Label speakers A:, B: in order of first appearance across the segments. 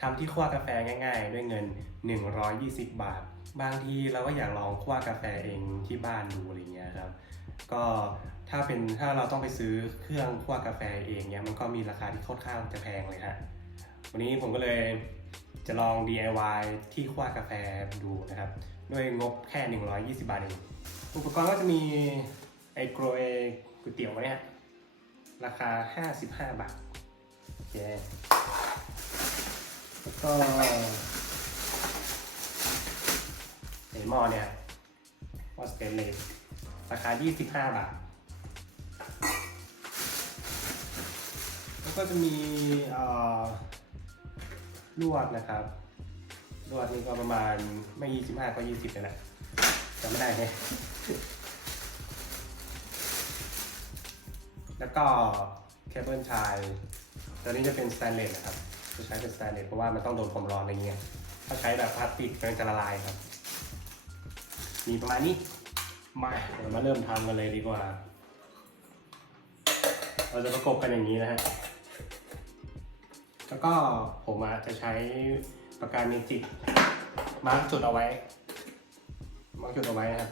A: ทำที่คั่วกาแฟง่าย ๆ ด้วยเงิน 120 บาท บางทีเราก็อยากลองคั่วกาแฟเองที่บ้านดูอะไรเงี้ยครับ ก็ถ้าเป็นถ้าเราต้องไปซื้อเครื่องคั่วกาแฟเองเนี้ยมันก็มีราคาที่ค่อนข้างจะแพงเลยฮะวันนี้ผมก็เลยจะลอง DIY ที่คั่วกาแฟดูนะครับ ด้วยงบแค่ 120 บาทเองอุปกรณ์ก็จะมีไอโกรเอก๋วยเตี๋ยวเนี่ยราคา 55 บาทโอเค ก็ไอหม้อเนี่ยหม้อสเตนเลสราคา 25 บาท แล้วก็จะมีลวดนะครับลวดนี่ก็ประมาณไม่ 25 ก็ 20เลยแหละจำไม่ได้เนี่ยแล้วก็เคเบิลชายตัวนี้จะเป็นสแตนเลสนะครับ ใช้เป็นสแตนเลสเพราะว่ามันต้องโดนความร้อนอะไรเงี้ย ถ้าใช้แบบพลาสติกมันจะละลายครับ มีประมาณนี้ มาเดี๋ยวมาเริ่มทำกันเลยดีกว่า เราจะประกบกันอย่างนี้นะฮะ แล้วก็ผมอาจจะใช้ปากกาเมจิกมาร์กจุดเอาไว้ มาร์กจุดเอาไว้นะครับ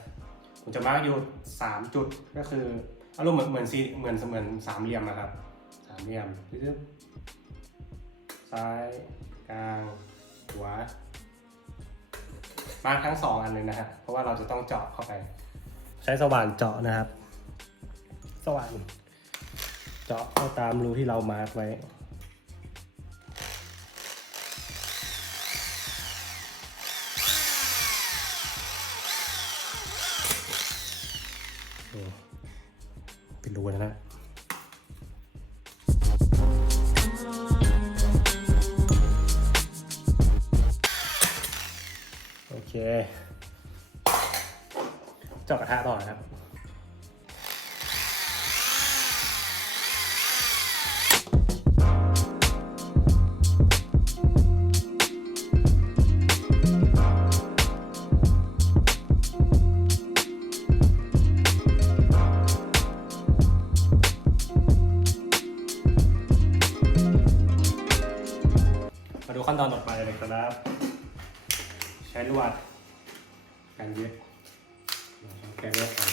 A: ผมจะมาร์กอยู่สามจุดก็คืออารมณ์เหมือนเหมือนซีเหมือนเหมือนสามเหลี่ยมนะครับ สามเหลี่ยมปึ๊บ ซ้าย กลางหัวมาร์กทั้งสองอันเลยนะฮะเพราะว่าเราจะต้องเจาะเข้าไป ใช้สว่านเจาะนะครับ สว่านเจาะเข้าตามรูที่เรามาร์กไว้ เคเจาะกระทะต่อนะครับมาดูขั้นตอนต่อไปเลยครับ ใช้ลวด การเย็บแกลวดกัน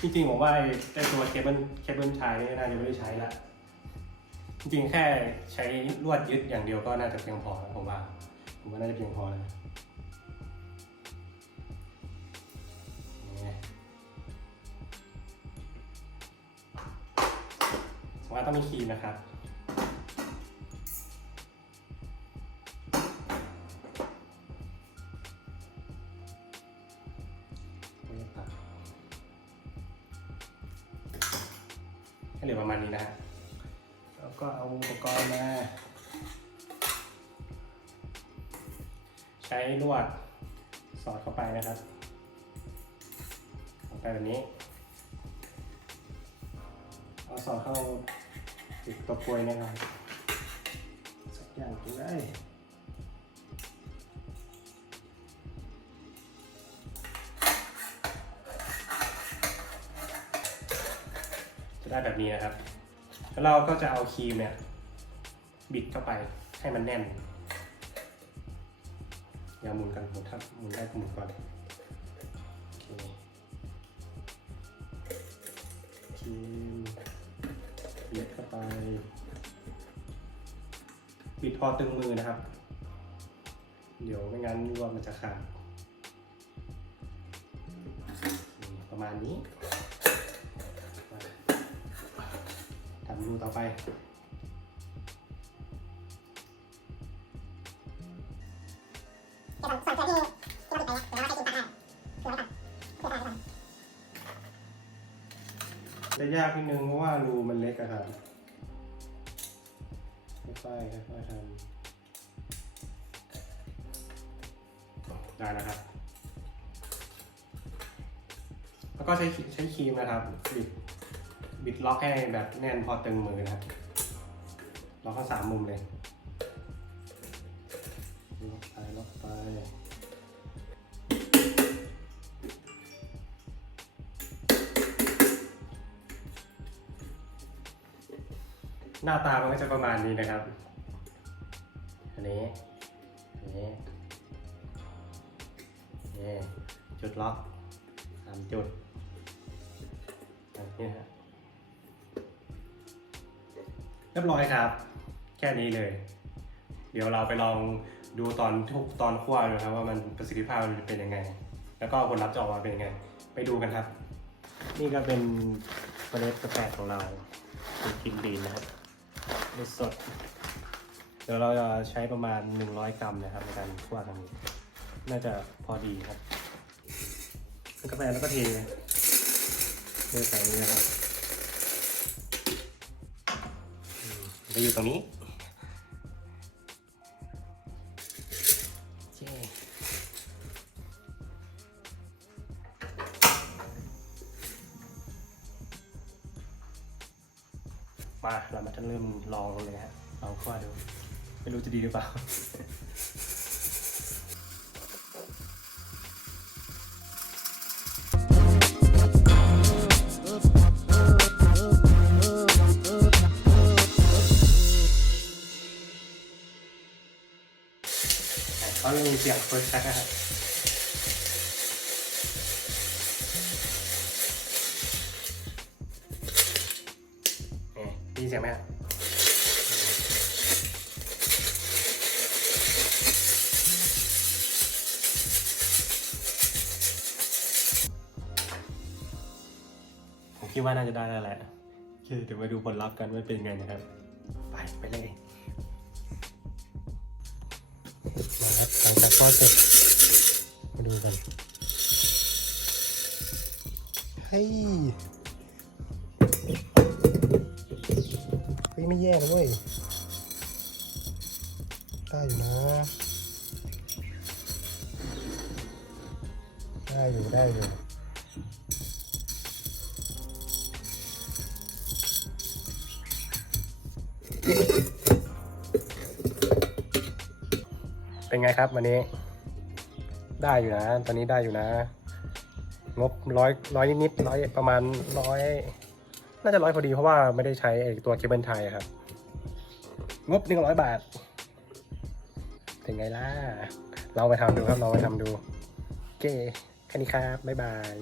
A: จริงๆผมว่าไอ้ตัวเคเบิลเคเบิลชายนี่น่าจะไม่ได้ใช้ละจริงๆแค่ใช้ลวดยึดอย่างเดียวก็น่าจะเพียงพอแล้วผมว่า ผมว่าน่าจะเพียงพอแล้ว ต้องมีครีมนะครับให้เหลือประมาณนี้นะแล้วก็เอาอุปกรณ์มาใช้ลวดสอดเข้าไปนะครับเข้าไปแบบนี้ เอาสอดเข้า ติดตัวกลวยนะครับสักอย่างก็ได้จะได้แบบนี้นะครับ แล้วเราก็จะเอาครีมเนี่ย บิดเข้าไปให้มันแน่น อย่าหมุนกันหมุนถ้าหมุนได้ก็หมุนก่อนโอเคครีม บิดเข้าไป บิดพอตึงมือนะครับ เดี๋ยวไม่งั้นรวดมันจะขาดประมาณนี้ทำรูต่อไป
B: เดี๋ยวผมส่วนเครื่อง ยากนิดนึ
A: งเพราะว่ารูมันเล็กอะครับค่อยๆค่อยๆทำได้แล้วครับ แล้วก็ใช้ใช้ครีมนะครับ บิดบิดล็อกให้แบบแน่นพอตึงมือนะครับล็อกทั้งสามมุมเลยล็อกไปล็อกไป หน้าตามันก็จะประมาณนี้นะครับ อันนี้อันนี้นี่จุดล็อกสามจุดนี้ฮะเรียบร้อยครับ แค่นี้เลย เดี๋ยวเราไปลองดูตอนทุกตอนคั่วดูครับว่ามันประสิทธิภาพมันเป็นยังไง แล้วก็ผลลัพธ์จะออกมาเป็นยังไง ไปดูกันครับ นี่ก็เป็นเมล็ดกาแฟของเราเป็นกินดีนนะครับ ดสด เดี๋ยวเราจะใช้ประมาณ 100 กรัมนะครับในการคั่วครั้งนี้ น่าจะพอดีครับกาแฟแล้วก็เทเทใส่นี่นะครับอืมจะอยู่ตรงนี้ มาเรามาจะเริ่มลองเลยฮะลองคั่วดูไม่รู้จะดีหรือเปล่าเขาจะมีเสียงเฟิร์สชักนะครับ ได้ยินเสียงไหมฮะผมคิดว่าน่าจะได้แล้วแหละโอเคเดี๋ยวมาดูผลลัพธ์กันว่าเป็นยังไงนะครับ ไปไปเลย มาครับหลังจากทอดเสร็จมาดูกันเฮ้ย ไม่แย่นะเว้ยได้อยู่นะ ได้อยู่ได้อยู่เป็นไงครับวันนี้ ได้อยู่นะ ตอนนี้ได้อยู่นะ งบร้อยร้อยนิดๆร้อยประมาณร้อย น่าจะร้อยพอดีเพราะว่าไม่ได้ใช้ไอ้ตัวเคเบิลไทยครับ งบหนึ่งร้อยบาท ถึงไงล่ะ เราไปทำดูครับ เราไปทำดู โอเค แค่นี้ครับ บ๊ายบาย